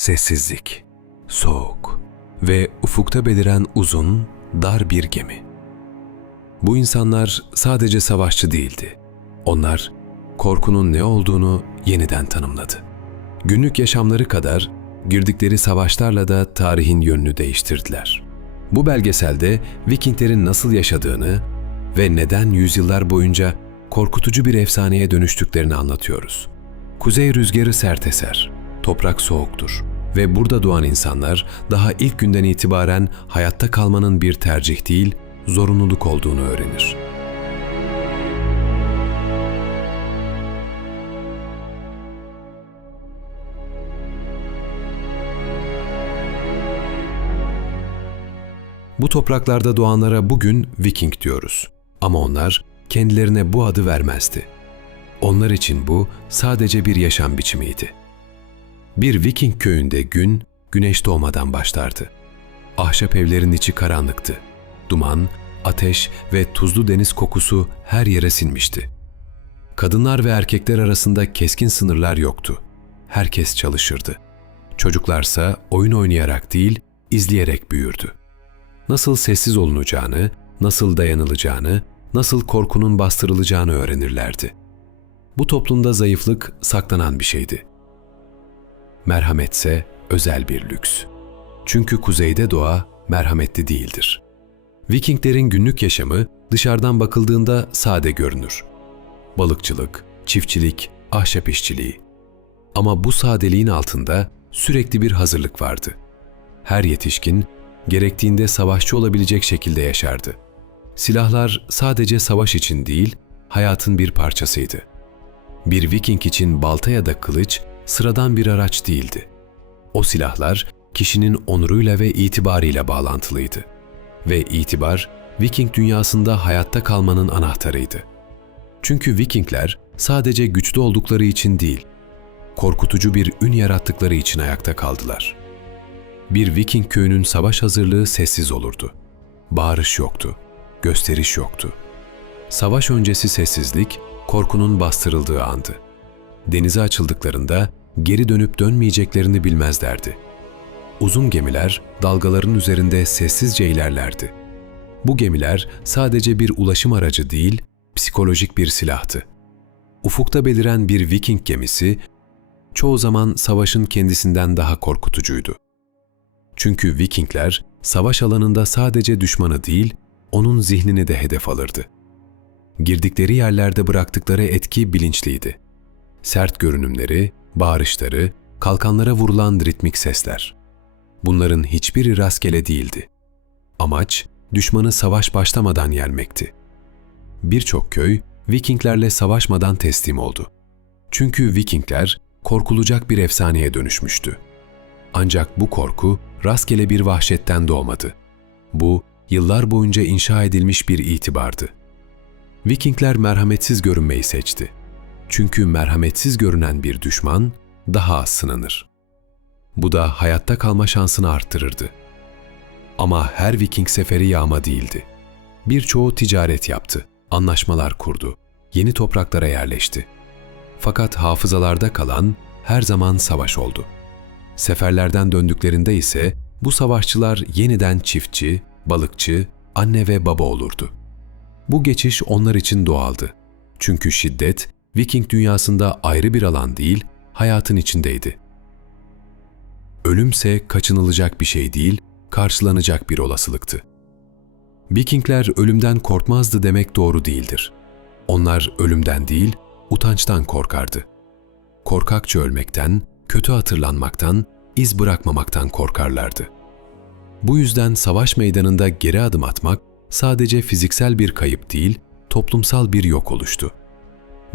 Sessizlik, soğuk ve ufukta beliren uzun, dar bir gemi. Bu insanlar sadece savaşçı değildi. Onlar korkunun ne olduğunu yeniden tanımladı. Günlük yaşamları kadar girdikleri savaşlarla da tarihin yönünü değiştirdiler. Bu belgeselde Vikinglerin nasıl yaşadığını ve neden yüzyıllar boyunca korkutucu bir efsaneye dönüştüklerini anlatıyoruz. Kuzey rüzgarı sert eser, toprak soğuktur ve burada doğan insanlar daha ilk günden itibaren hayatta kalmanın bir tercih değil, zorunluluk olduğunu öğrenir. Bu topraklarda doğanlara bugün Viking diyoruz. Ama onlar kendilerine bu adı vermezdi. Onlar için bu sadece bir yaşam biçimiydi. Bir Viking köyünde gün güneş doğmadan başlardı. Ahşap evlerin içi karanlıktı. Duman, ateş ve tuzlu deniz kokusu her yere sinmişti. Kadınlar ve erkekler arasında keskin sınırlar yoktu. Herkes çalışırdı. Çocuklarsa oyun oynayarak değil, izleyerek büyürdü. Nasıl sessiz olunacağını, nasıl dayanılacağını, nasıl korkunun bastırılacağını öğrenirlerdi. Bu toplumda zayıflık saklanan bir şeydi. Merhametse özel bir lüks. Çünkü kuzeyde doğa merhametli değildir. Vikinglerin günlük yaşamı dışarıdan bakıldığında sade görünür. Balıkçılık, çiftçilik, ahşap işçiliği. Ama bu sadeliğin altında sürekli bir hazırlık vardı. Her yetişkin gerektiğinde savaşçı olabilecek şekilde yaşardı. Silahlar sadece savaş için değil, hayatın bir parçasıydı. Bir Viking için balta ya da kılıç sıradan bir araç değildi. O silahlar kişinin onuruyla ve itibarıyla bağlantılıydı. Ve itibar Viking dünyasında hayatta kalmanın anahtarıydı. Çünkü Vikingler sadece güçlü oldukları için değil, korkutucu bir ün yarattıkları için ayakta kaldılar. Bir Viking köyünün savaş hazırlığı sessiz olurdu. Bağırış yoktu, gösteriş yoktu. Savaş öncesi sessizlik, korkunun bastırıldığı andı. Denize açıldıklarında geri dönüp dönmeyeceklerini bilmezlerdi. Uzun gemiler dalgaların üzerinde sessizce ilerlerdi. Bu gemiler sadece bir ulaşım aracı değil, psikolojik bir silahtı. Ufukta beliren bir Viking gemisi çoğu zaman savaşın kendisinden daha korkutucuydu. Çünkü Vikingler savaş alanında sadece düşmanı değil, onun zihnini de hedef alırdı. Girdikleri yerlerde bıraktıkları etki bilinçliydi. Sert görünümleri, bağırışları, kalkanlara vurulan ritmik sesler. Bunların hiçbiri rastgele değildi. Amaç, düşmanı savaş başlamadan yenmekti. Birçok köy, Vikinglerle savaşmadan teslim oldu. Çünkü Vikingler korkulacak bir efsaneye dönüşmüştü. Ancak bu korku rastgele bir vahşetten doğmadı. Bu, yıllar boyunca inşa edilmiş bir itibardı. Vikingler merhametsiz görünmeyi seçti. Çünkü merhametsiz görünen bir düşman daha az sınanır. Bu da hayatta kalma şansını arttırırdı. Ama her Viking seferi yağma değildi. Birçoğu ticaret yaptı, anlaşmalar kurdu, yeni topraklara yerleşti. Fakat hafızalarda kalan her zaman savaş oldu. Seferlerden döndüklerinde ise bu savaşçılar yeniden çiftçi, balıkçı, anne ve baba olurdu. Bu geçiş onlar için doğaldı. Çünkü şiddet Viking dünyasında ayrı bir alan değil, hayatın içindeydi. Ölümse kaçınılacak bir şey değil, karşılanacak bir olasılıktı. Vikingler ölümden korkmazdı demek doğru değildir. Onlar ölümden değil, utançtan korkardı. Korkakça ölmekten, kötü hatırlanmaktan, iz bırakmamaktan korkarlardı. Bu yüzden savaş meydanında geri adım atmak sadece fiziksel bir kayıp değil, toplumsal bir yok oluştu.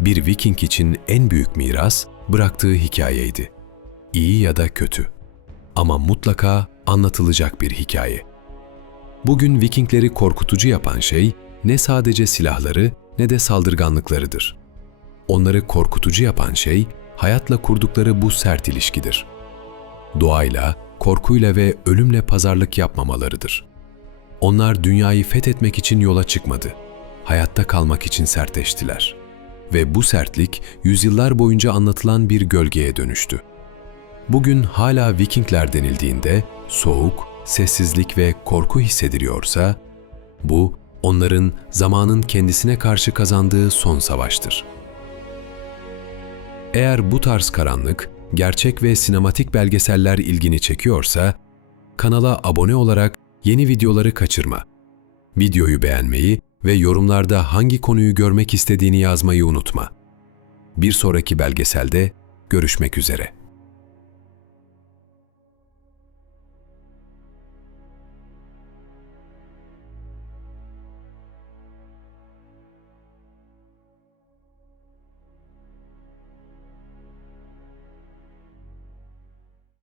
Bir Viking için en büyük miras bıraktığı hikayeydi. İyi ya da kötü. Ama mutlaka anlatılacak bir hikaye. Bugün Vikingleri korkutucu yapan şey ne sadece silahları ne de saldırganlıklarıdır. Onları korkutucu yapan şey hayatla kurdukları bu sert ilişkidir. Doğayla, korkuyla ve ölümle pazarlık yapmamalarıdır. Onlar dünyayı fethetmek için yola çıkmadı. Hayatta kalmak için sertleştiler. Ve bu sertlik yüzyıllar boyunca anlatılan bir gölgeye dönüştü. bugün hala Vikingler denildiğinde soğuk, sessizlik ve korku hissediliyorsa, bu onların zamanın kendisine karşı kazandığı son savaştır. Eğer bu tarz karanlık, gerçek ve sinematik belgeseller ilgini çekiyorsa, kanala abone olarak yeni videoları kaçırma. Videoyu beğenmeyi ve yorumlarda hangi konuyu görmek istediğini yazmayı unutma. Bir sonraki belgeselde görüşmek üzere.